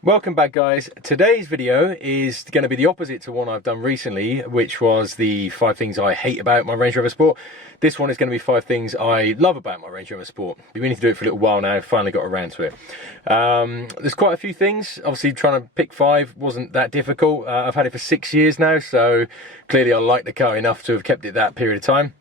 Welcome back, guys. Today's video is going to be the opposite to one I've done recently, which was the 5 things I hate about my Range Rover Sport. This one is going to be 5 things I love about my Range Rover Sport. Been meaning to do it for a little while now, finally got around to it. There's quite a few things. Obviously trying to pick 5 wasn't that difficult. I've had it for 6 years now, so clearly I like the car enough to have kept it that period of time.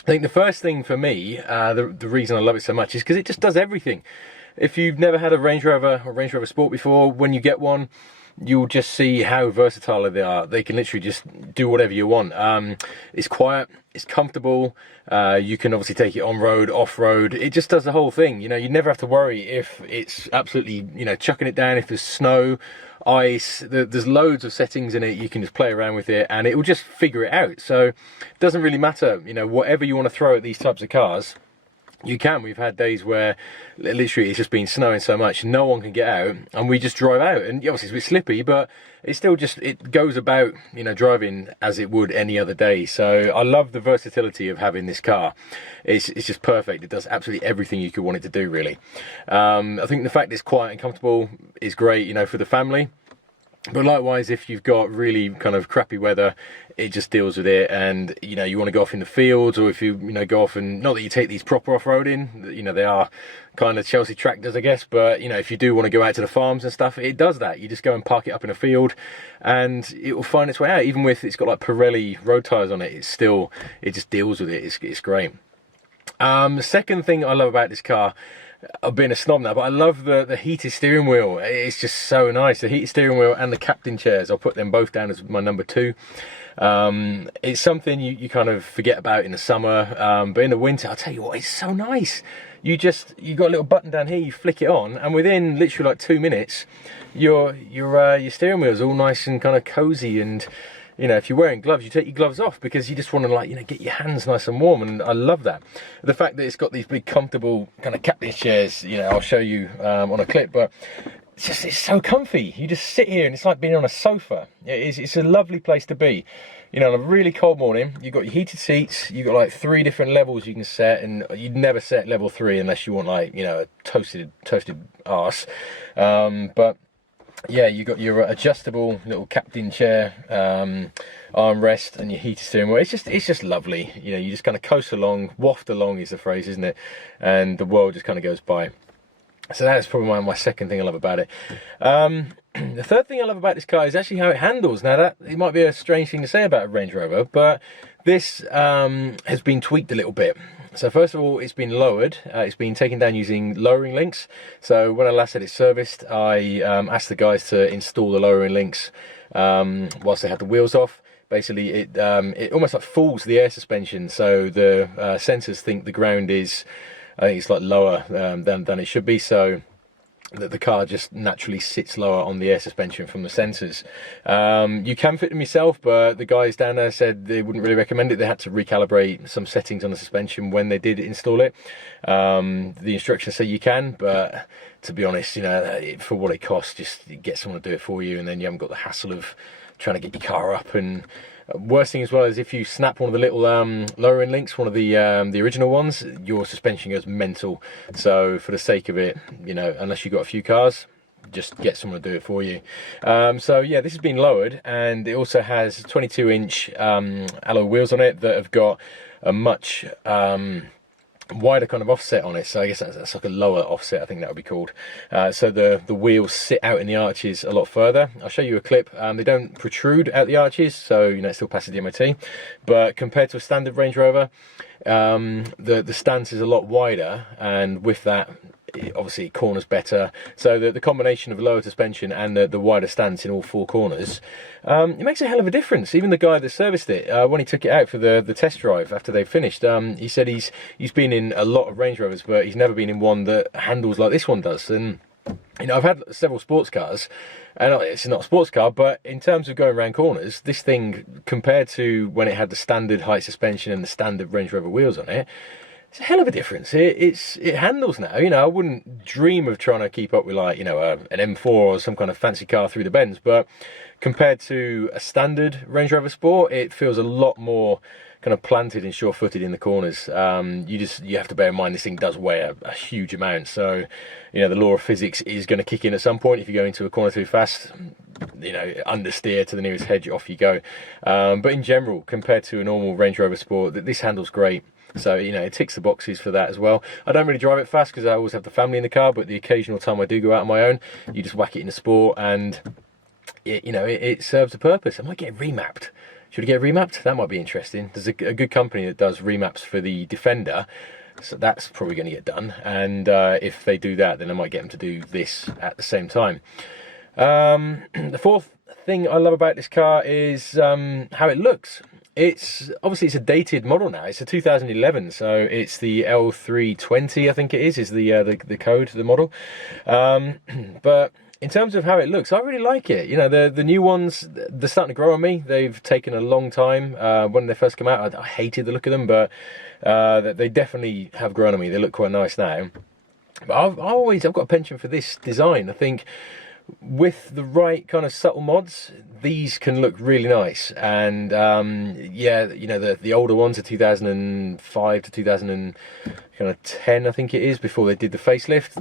I think the first thing for me, the reason I love it so much is because it just does everything. If you've never had a Range Rover or Range Rover Sport before, when you get one, you'll just see how versatile they are. They can literally just do whatever you want. It's quiet, it's comfortable, you can obviously take it on road, off road. It just does the whole thing. You know, you never have to worry if it's absolutely, chucking it down, if there's snow, ice. There's loads of settings in it. You can just play around with it and it will just figure it out. So it doesn't really matter, whatever you want to throw at these types of cars, you can. We've had days where literally it's just been snowing so much no one can get out, and we just drive out, and obviously it's a bit slippy, but it's still just, it goes about driving as it would any other day. So I love the versatility of having this car. It's just perfect. It does absolutely everything you could want it to do, really. I think the fact it's quiet and comfortable is great, for the family. But likewise, if you've got really kind of crappy weather, it just deals with it. And you want to go off in the fields, or if you go off, and not that you take these proper off-roading, they are kind of Chelsea tractors, I guess, but if you do want to go out to the farms and stuff, it does that. You just go and park it up in a field and it will find its way out. Even with, it's got like Pirelli road tires on it, it just deals with it. It's great. The second thing I love about this car, I'm being a snob now, but I love the heated steering wheel. It's just so nice. The heated steering wheel and the captain chairs, I'll put them both down as my number 2. It's something you kind of forget about in the summer, but in the winter, I'll tell you what, it's so nice. You got a little button down here, you flick it on, and within literally like 2 minutes, your steering wheel is all nice and kind of cozy. And if you're wearing gloves, you take your gloves off because you just want to get your hands nice and warm, and I love that. The fact that it's got these big comfortable kind of captain's chairs, I'll show you on a clip, but it's so comfy. You just sit here and it's like being on a sofa. It's a lovely place to be. On a really cold morning, you've got your heated seats, you've got like 3 different levels you can set, and you'd never set level 3 unless you want a toasted arse. But yeah, you got your adjustable little captain chair, armrest, and your heated steering wheel. It's just lovely. You just kind of coast along, waft along is the phrase, isn't it? And the world just kind of goes by. So that's probably my second thing I love about it. The third thing I love about this car is actually how it handles. Now, it might be a strange thing to say about a Range Rover, but this has been tweaked a little bit. So first of all, it's been lowered. It's been taken down using lowering links. So when I last had it serviced, I asked the guys to install the lowering links whilst they had the wheels off. Basically, it almost like fools the air suspension. So the sensors think the ground is, I think it's like lower than it should be. So that the car just naturally sits lower on the air suspension from the sensors. You can fit them yourself, but the guys down there said they wouldn't really recommend it. They had to recalibrate some settings on the suspension when they did install it. The instructions say you can, but to be honest, for what it costs, just get someone to do it for you, and then you haven't got the hassle of trying to get your car up. And worst thing as well is if you snap one of the little lowering links, one of the original ones, your suspension goes mental. So for the sake of it, unless you've got a few cars, just get someone to do it for you. So yeah, this has been lowered, and it also has 22-inch alloy wheels on it that have got a much wider kind of offset on it. So I guess that's like a lower offset, I think that would be called. So the wheels sit out in the arches a lot further. I'll show you a clip. They don't protrude out the arches, so it still passes the MOT. But compared to a standard Range Rover, the stance is a lot wider, and with that, obviously it corners better. So the combination of lower suspension and the wider stance in all 4 corners, it makes a hell of a difference. Even the guy that serviced it, when he took it out for the test drive after they finished, he said he's been in a lot of Range Rovers, but he's never been in one that handles like this one does. And I've had several sports cars, and it's not a sports car, but in terms of going around corners, this thing, compared to when it had the standard height suspension and the standard Range Rover wheels on it, it's a hell of a difference. It handles now. I wouldn't dream of trying to keep up with like an M4 or some kind of fancy car through the bends, but compared to a standard Range Rover Sport, it feels a lot more kind of planted and sure-footed in the corners. You have to bear in mind this thing does weigh a huge amount, so the law of physics is going to kick in at some point. If you go into a corner too fast, understeer to the nearest hedge, off you go. But in general, compared to a normal Range Rover Sport, this handles great. So, it ticks the boxes for that as well. I don't really drive it fast because I always have the family in the car, but the occasional time I do go out on my own, you just whack it in a Sport and, it serves a purpose. I might get it remapped. Should I get it remapped? That might be interesting. There's a good company that does remaps for the Defender, so that's probably going to get done. And if they do that, then I might get them to do this at the same time. The fourth thing I love about this car is how it looks. It's a dated model now. It's a 2011, so it's the L320, I think it is the code, the model. But in terms of how it looks, I really like it. The new ones, they're starting to grow on me. They've taken a long time. When they first came out, I hated the look of them, but they definitely have grown on me. They look quite nice now. But I've got a penchant for this design. I think with the right kind of subtle mods, these can look really nice. And the older ones are 2005 to 2010, I think it is, before they did the facelift.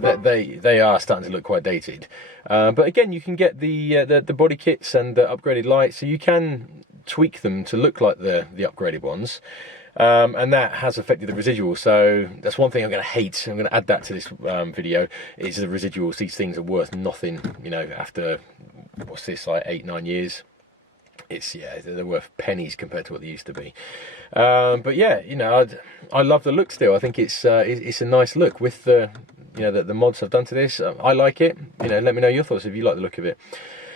They are starting to look quite dated. But again, you can get the body kits and the upgraded lights, so you can tweak them to look like the upgraded ones. And that has affected the residuals, so that's one thing I'm going to hate. I'm going to add that to this video, is the residuals. These things are worth nothing, after, what's this, like 8-9 years. They're worth pennies compared to what they used to be. But yeah, I love the look still. I think it's a nice look with the mods I've done to this. I like it. Let me know your thoughts if you like the look of it.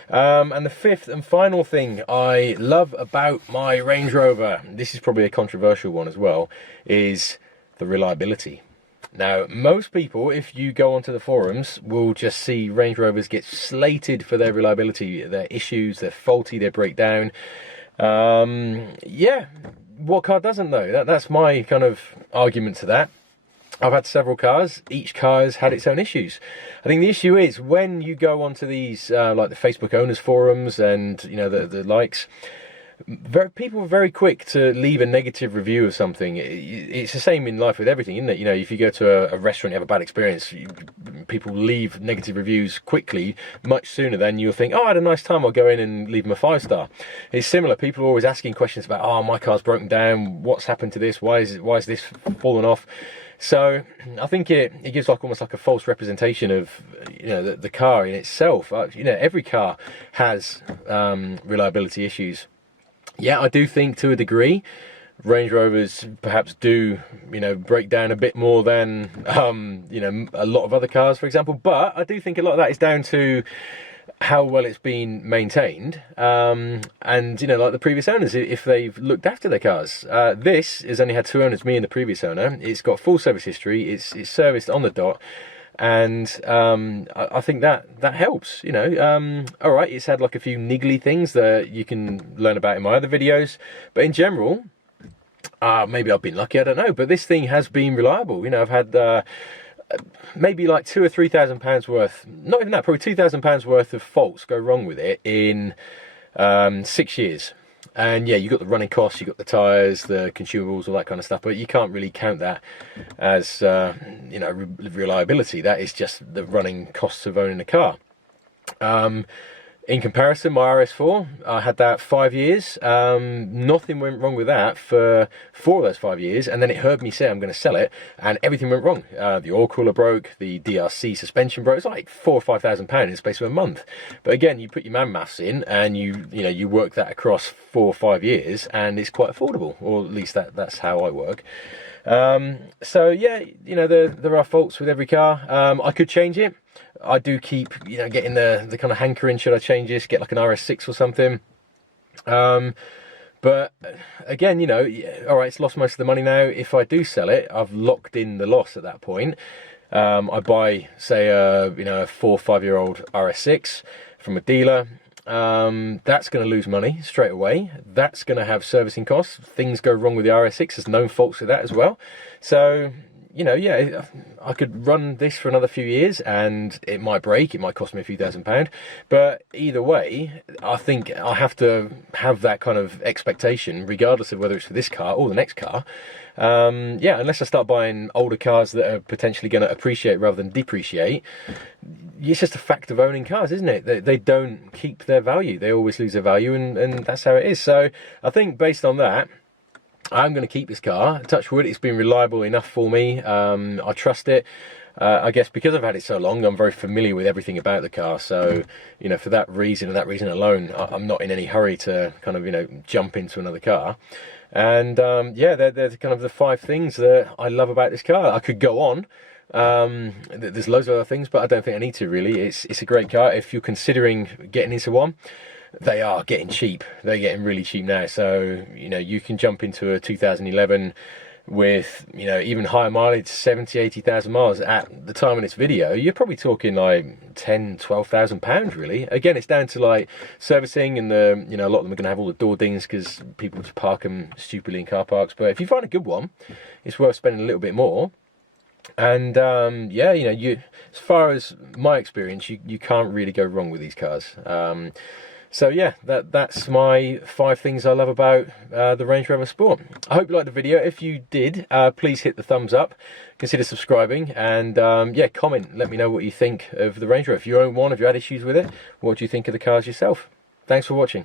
And the fifth and final thing I love about my Range Rover, this is probably a controversial one as well, is the reliability. Now, most people, if you go onto the forums, will just see Range Rovers get slated for their reliability, their issues, they're faulty, they break down. What car doesn't though? That's my kind of argument to that. I've had several cars. Each car has had its own issues. I think the issue is when you go onto these, like the Facebook owners forums and the likes, people are very quick to leave a negative review of something. It's the same in life with everything, isn't it? If you go to a restaurant, you have a bad experience, people leave negative reviews quickly, much sooner than you'll think, oh, I had a nice time, I'll go in and leave them a 5-star. It's similar. People are always asking questions about, oh, my car's broken down, what's happened to this, why is this fallen off? So I think it gives almost like a false representation of the car in itself. Every car has reliability issues. Yeah, I do think to a degree Range Rovers perhaps do break down a bit more than a lot of other cars, for example. But I do think a lot of that is down to how well it's been maintained, and like the previous owners, if they've looked after their cars. This has only had 2 owners, me and the previous owner. It's got full service history, it's serviced on the dot, and I think that helps. All right, it's had like a few niggly things that you can learn about in my other videos, but in general, maybe I've been lucky, I don't know, but this thing has been reliable. I've had maybe like £2,000 or £3,000 worth, not even that, probably £2,000 worth of faults go wrong with it in 6 years. And yeah, you got the running costs, you got the tyres, the consumables, all that kind of stuff, but you can't really count that as reliability. That is just the running costs of owning a car. In comparison, my RS4, I had that 5 years. Nothing went wrong with that for 4 of those 5 years, and then it heard me say I'm going to sell it, and everything went wrong. The oil cooler broke, the DRC suspension broke. It's like £4,000 or £5,000 in the space of a month. But again, you put your man maths in, and you work that across 4 or 5 years, and it's quite affordable, or at least that's how I work. So yeah, there are faults with every car. I could change it. I do keep, getting the kind of hankering, should I change this, get like an RS6 or something. But again, all right, it's lost most of the money now. If I do sell it, I've locked in the loss at that point. I buy, say, a 4 or 5 year old RS6 from a dealer. That's going to lose money straight away. That's going to have servicing costs. Things go wrong with the RS6. There's known faults with that as well. So you know, yeah, I could run this for another few years and it might break, it might cost me a few £1,000s, but either way, I think I have to have that kind of expectation, regardless of whether it's for this car or the next car. Yeah, unless I start buying older cars that are potentially going to appreciate rather than depreciate, it's just a fact of owning cars, isn't it? They don't keep their value. They always lose their value, and that's how it is. So I think based on that, I'm going to keep this car. Touch wood, it's been reliable enough for me. I trust it. I guess because I've had it so long, I'm very familiar with everything about the car. So, you know, for that reason and that reason alone, I'm not in any hurry to kind of, you know, jump into another car. And yeah, they're kind of the 5 things that I love about this car. I could go on. There's loads of other things, but I don't think I need to really. It's a great car. If you're considering getting into one, they are getting cheap. They're getting really cheap now. So, you know, you can jump into a 2011 with, you know, even higher mileage, 70, 80,000 miles. At the time of this video, you're probably talking like 10, 12,000 pounds really. Again, it's down to like servicing, and the, you know, a lot of them are going to have all the door dings because people just park them stupidly in car parks. But if you find a good one, it's worth spending a little bit more. And yeah, you know, as far as my experience, you can't really go wrong with these cars. So yeah, that's my 5 things I love about the Range Rover Sport. I hope you liked the video. If you did, please hit the thumbs up, consider subscribing, and yeah, comment, let me know what you think of the Range Rover. If you own one, if you had issues with it, what do you think of the cars yourself? Thanks for watching.